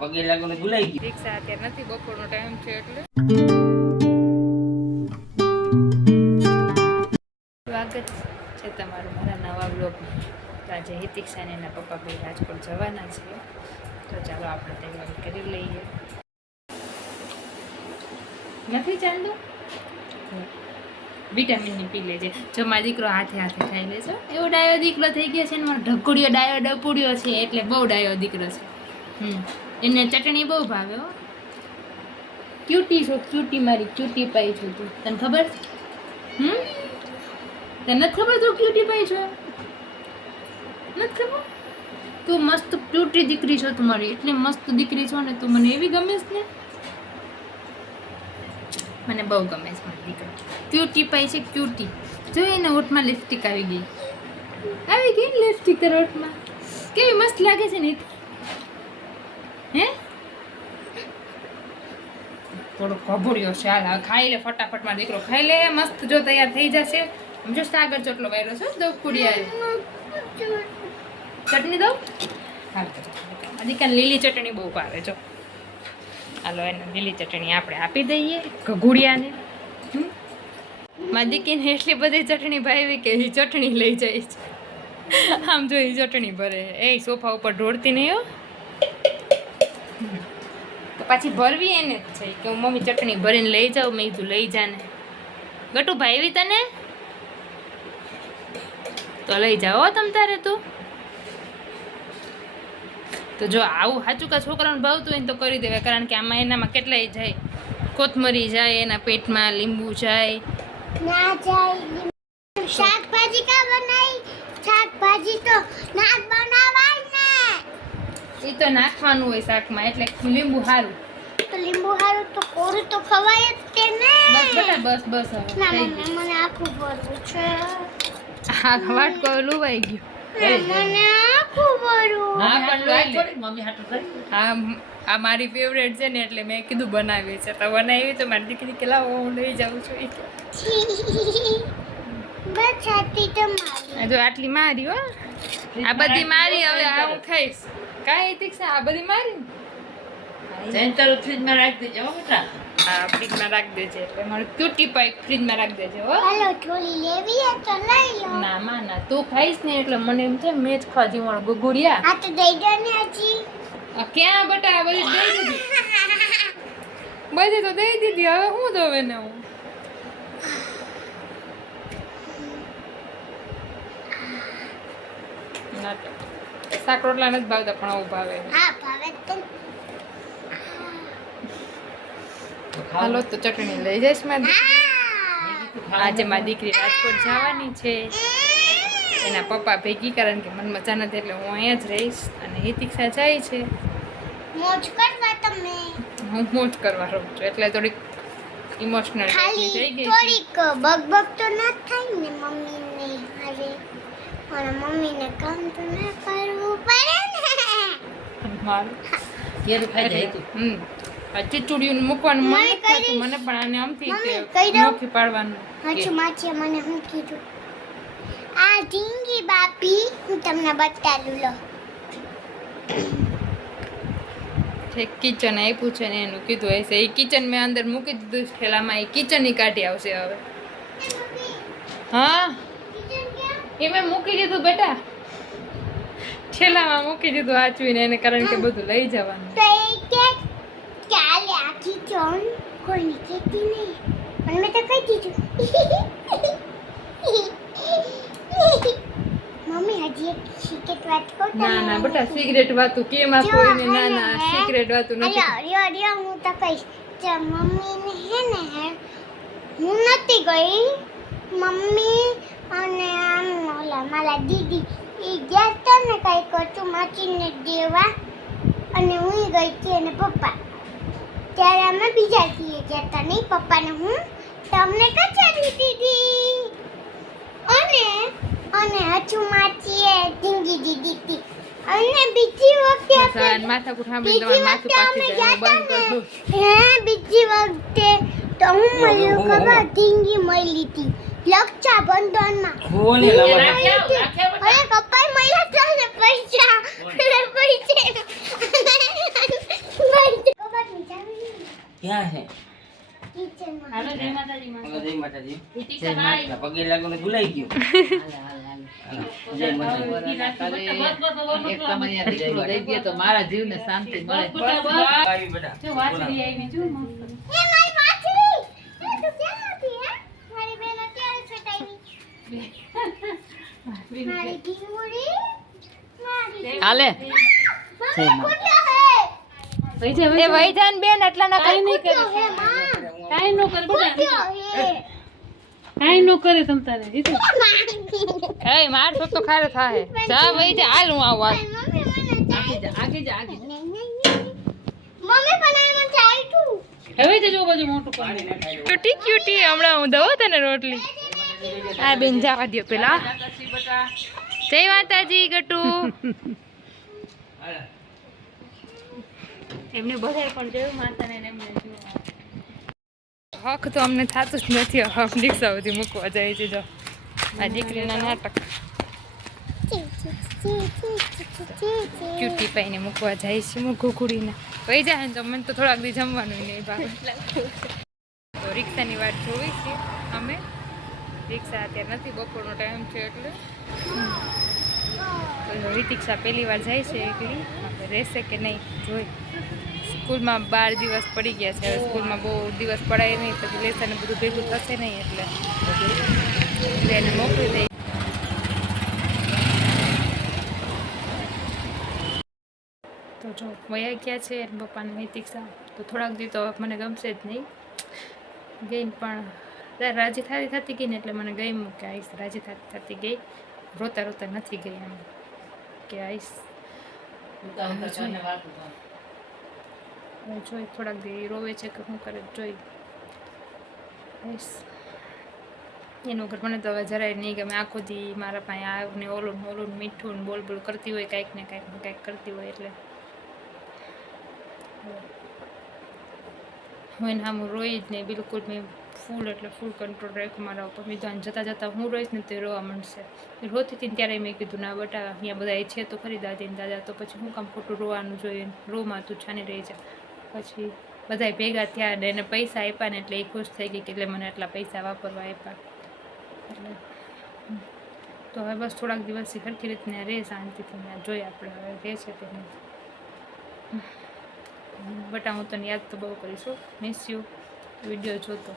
પગે લાગોને ભૂલાઈ ગઈ. રિક્ષા અત્યારે નથી, બપોરનો ટાઈમ છે એટલે. સ્વાગત છે તમારું મારા નવા બ્લોગમાં. તો આજે હિતિક્ષા અને એના પપ્પા ભાઈ રાજકોટ જવાના છે, તો ચાલો આપણે તૈયારી કરી લઈએ. નથી ચાલતું વિટામિનની પી લેજે. જો મારો દીકરો હાથે હાથે ખાઈ લેજો. એવો ડાયો દીકરો થઈ ગયો છે ને, મારો ઢગુડિયો ડાયો ડપુડિયો છે, એટલે બહુ ડાયો દીકરો છે. એને ચટણી બહુ ભાવે હો. ક્યુટી છો, ક્યુટી મારી ક્યુટી પાઈ છું તું, તને ખબર? તને નથી ખબર તું ક્યુટી પાઈ છો? નથી ખબર? તું મસ્ત ક્યુટી દીકરી છો તમારી, એટલી મસ્ત દીકરી છો ને, તું મને એવી ગમે છે ને, મને બહુ ગમે છે મારી દીકરી. ક્યુટી પાઈ છે, ક્યુટી. જો એને ઓઠમાં લિપસ્ટિક આવી ગઈ ને લિપસ્ટિક તારા ઓઠમાં, કેવી મસ્ત લાગે છે ને. હે થોડો ખભોળ્યો છે. હાલ ખાઈ લે ફટાફટ, મારો દીકરો ખાઈ લે મસ્ત. જો તૈયાર થઈ જશે. સમજો સાગર ચોટલો વાયરો છે. દઉં કુડિયા ચટણી દઉં. હાલ દીકરાને લીલી ચટણી બહુ ભાવે. જો હાલો એને લીલી ચટણી આપણે આપી દઈએ ઘઘુડિયાને. મારી દીકરીને એટલી બધી ચટણી ભાવી કે એ ચટણી લઈ જાય છે. આમ જો એ ચટણી ભરે. એ સોફા ઉપર ઢોળતી નહીં હો, તો પાછી ભરવી એને જ છે કે હું મમ્મી ચટણી ભરીને લઈ જાઉં. મેં કીધું લઈ જાને ગટુ ભાઈ તને, તો લઈ જાઓ તમ તારે. તું તો જો આવું સાચું કા છોકરાને ભાવતું હોય ને તો કરી દેવાય, કારણ કે આમાં એનામાં કેટલાય જાય. કોથમરી જાય એના પેટમાં, લીંબુ જાય. ના જાય. શાકભાજી કા બનાવી? શાકભાજી તો ના બનાવાય ને. એ તો નાખવાનું હોય શાકમાં, એટલે લીંબુ સારું. તો લીંબુ હારું તો કોરું તો ખવાય જ તે ને. બસ બેટા બસ બસ હવે ના થઈ મમ્મી, મને આખું ભરવું છે. ગયું. હા વાટકો લુવાઈ ગયો. મને આખું ભરવું. હા પણ પણ લઈ લે. થોડી મમ્મી હાટું કરી. આ મારી ફેવરેટ છે ને, એટલે મેં કીધું બનાવી છે. તો બનાવી તો મારી દીકરી કે લાવો હું લઈ જાઉં છું. એ કે બસ આટલી તમારી. આ જો આટલી મારી હો, આ બધી મારી. હવે આ હું ખાઈશ. કાંઈ તીક્ષા આ બધી મારી. સેન્ટર ફ્રીજમાં રાખી દેજો હો બેટા. હા ફ્રીજમાં રાખી દેજે, એટલે મારું ક્યુટી પાઈ ફ્રીજમાં રાખી દેજે હો. હાલો થોડી લેવી હે તો લઈ લો. ના માં ના, તું ખાઈશ ને એટલે મને એમ છે મેં જ ખાધી મારો ગુગુડિયા. આ તો દઈ દો ને હજી. આ ક્યાં બટા આ બધી દઈ દીધી, બધી તો દઈ દીધી. હવે હું દઉં એને હું? નાટક. શાક રોટલા નથી ભાવતા પણ આવું ભાવે. હા ભાવે તો. હાલો તો ચટણી લઈ જઈશ મારી દીકરી. આજે મારી દીકરી રાજકોટ જવાની છે એના પપ્પા ભેગી, કારણ કે મને મજા નથી એટલે હું અહીંયા જ રહીશ. અને હિતિક્ષા જાય છે, મોજ કરવા તમે. હું મોજ કરવા રહું છું, એટલે થોડીક ઇમોશનલ થઈ ખાલી ગઈ છે. થોડીક બગબગ તો ના થાય ને મમ્મીને હારે. મારા મમ્મીને કામ તો ના કરવું પડે ને. મારું કેરું ખાઈ જાય તું. આ ચીચુડિયું મૂકવાનું મન મને નથી થતું કરી- મને, પણ આને આમથી મમ્મી, કે કહી દઉં? નોખી પાડવાનું હાચું માચીએ મને શું કીધું? આ ઢીંગી બાપી હું તમને બતાડું લો. છે. કિચન આપ્યું છે ને એનું કીધું હશે. એ કિચન મેં અંદર મૂકી દીધું છે ઠેલામાં. એ કિચન ની કાઢી આવશે હવે. હા એ મેં મૂકી દીધું બેટા, ઠેલામાં મૂકી દીધું આચવીને એને, કારણ કે બધું લઈ જવાનું. તો એ કે ચાલે આખી ચોન કોઈને કહેતી નહીં, પણ મેં તો કહી દીધું. મમ્મી હજી એક સિક્રેટ વાત કહું તમને? ના ના બેટા સિગરેટ વાતું કેમાં જો કોઈને, ના હે ને, ના સિગરેટ વાતું નથી. રિયો હું તો કહીશ. જો મમ્મીને હે ને હું નથી ગઈ. મમ્મી અને આમ ઓલા મારા દીદી એ ગયા હતા ને કંઈક હતું માચીને દેવા, અને હું ગઈ હતી અને પપ્પા. ત્યારે અમે બીજા છીએ ગયા હતા નહીં, પપ્પાને હું તમને કચાવી દીધી. અને હજુ માચીએ ઢીંગી દીધી હતી. અને બીજી વખતે આપણે માથા સાંભળી તમારું માથું પાકી જાય. હું બંધ કરું. બીજી વખતે તો હું મળ્યું ખબર? ઢીંગી મળી હતી રક્ષાબંધનમાં. હોને લાવા રાખ્યા બેટા. અરે કપાઈ મળ્યા હતા ને પૈસા. ક્યાં છે કિચનમાં હાલો જય માતાજીમાં બોલો જય માતાજી હિતિકા ભાઈ પગે લાગો ને ભૂલાઈ ગયું હાલો, જય માતાજી એક તમારી દીકરો દઈ ગયો તો મારા જીવને શાંતિ મળે. આવી બેટા જો વાંચડી આવી જો મસ્ત. એ મારી પાછી એ તો ક્યાં હતી હે મારી બેન અત્યારે છટાઈ મારી જીવડી મારી હાલે મને કુટ્યો હે વઈ જા એ વઈ જાન બેન એટલા ના કાઈ નહીં કરે હે માં કાઈ નો કર બેટા કુટ્યો હે કાઈ નો કરે તમ તારે હિતુ મારી એ માર તો ખારે થાહે જા વઈ જા હાલ હું આવું હાલ. મમ્મી મને આગી જા આગી જા આગી જા. મમ્મી પણ મને ચાલ્યું હવે જજો બાજુ મોટું પાણી ક્યુટી ક્યુટી હમણાં હું દઉં તને રોટલી આ બેન જવા દો પેલા જય માતાજી ગટુ એમને બધાય પણ જોયું માતાને ને એમને જોયું હક તો અમને થતું જ નથી હક રિક્ષા સુધી મૂકવા જાય છે જો આ દીકરીના નાટક ક્યુટી પાઈને મૂકવા જાય છે હું ઘુઘુડીને વહી જાય ને તો મને તો થોડાક દી જમવાનું નહીં ભાવે તો રિક્ષાની વાત જોઈ છે અમે રિક્ષા અત્યારે નથી બપોરનો ટાઈમ છે એટલે તો રિતિક્ષા પહેલી વાર જાય છે એકલી આપણે રહેશે કે નહીં જોઈ સ્કૂલમાં 12 દિવસ પડી ગયા છે હવે સ્કૂલમાં બહુ દિવસ પડાય નહીં પછી લેસન બધું ભેગું થશે નહીં એટલે એને મોકલી દઈ તો જો વયા ગયા છે એના પપ્પાને રિતિક્ષા તો થોડાક દી તો મને ગમશે જ નહીં ગઈ પણ રાજી થતી ગઈ ને એટલે મને ગઈ કે આઈશ રાજી થતી ગઈ રોતા રોતા નથી ગઈ એમ કે આઈશ જોઈ થોડાક દી રોવે છે કે શું કરે જોઈ આઈશ એનું વગર મને તો હવે જરાય નહીં ગમે આખો દી મારા પાસે આવ ને ઓલું મીઠું ને બોલ બોલ કરતી હોય કાંઈક ને કાંઈક કરતી હોય એટલે હું એને આમ રોઈ જ નહીં બિલકુલ મેં ફૂલ કંટ્રોલ રાખ્યો મારા ઉપર મેં જતાં જતાં હું રોઈશ ને તો રોવા માંડશે રોતી હતી ને ત્યારે મેં કીધું ના બટા અહીંયા બધા એ છે તો ખરી દાદી ને દાદા તો પછી હું કામ ખોટું રોવાનું જોઈએ રોમાં તું છાની રહી જા પછી બધા ભેગા થયા ને એને પૈસા આપ્યા ને એટલે એ ખુશ થઈ ગઈ કે એટલે મને આટલા પૈસા વાપરવા આપ્યા એટલે તો હવે બસ થોડાક દિવસથી સરખી રીતના રહે શાંતિથી ત્યાં જોઈએ આપણે હવે રહે છે તેને બટા હું તને યાદ તો બહુ કરીશું મિસ યુ વિડીયો જોતો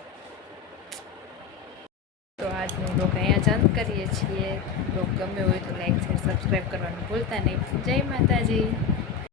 તો આજનો બ્લોગ અહીંયા ચાલુ કરીએ છીએ બ્લોગ ગમે હોય તો લાઈક શેર સબસ્ક્રાઈબ કરવાનું ભૂલતા નહીં જય માતાજી.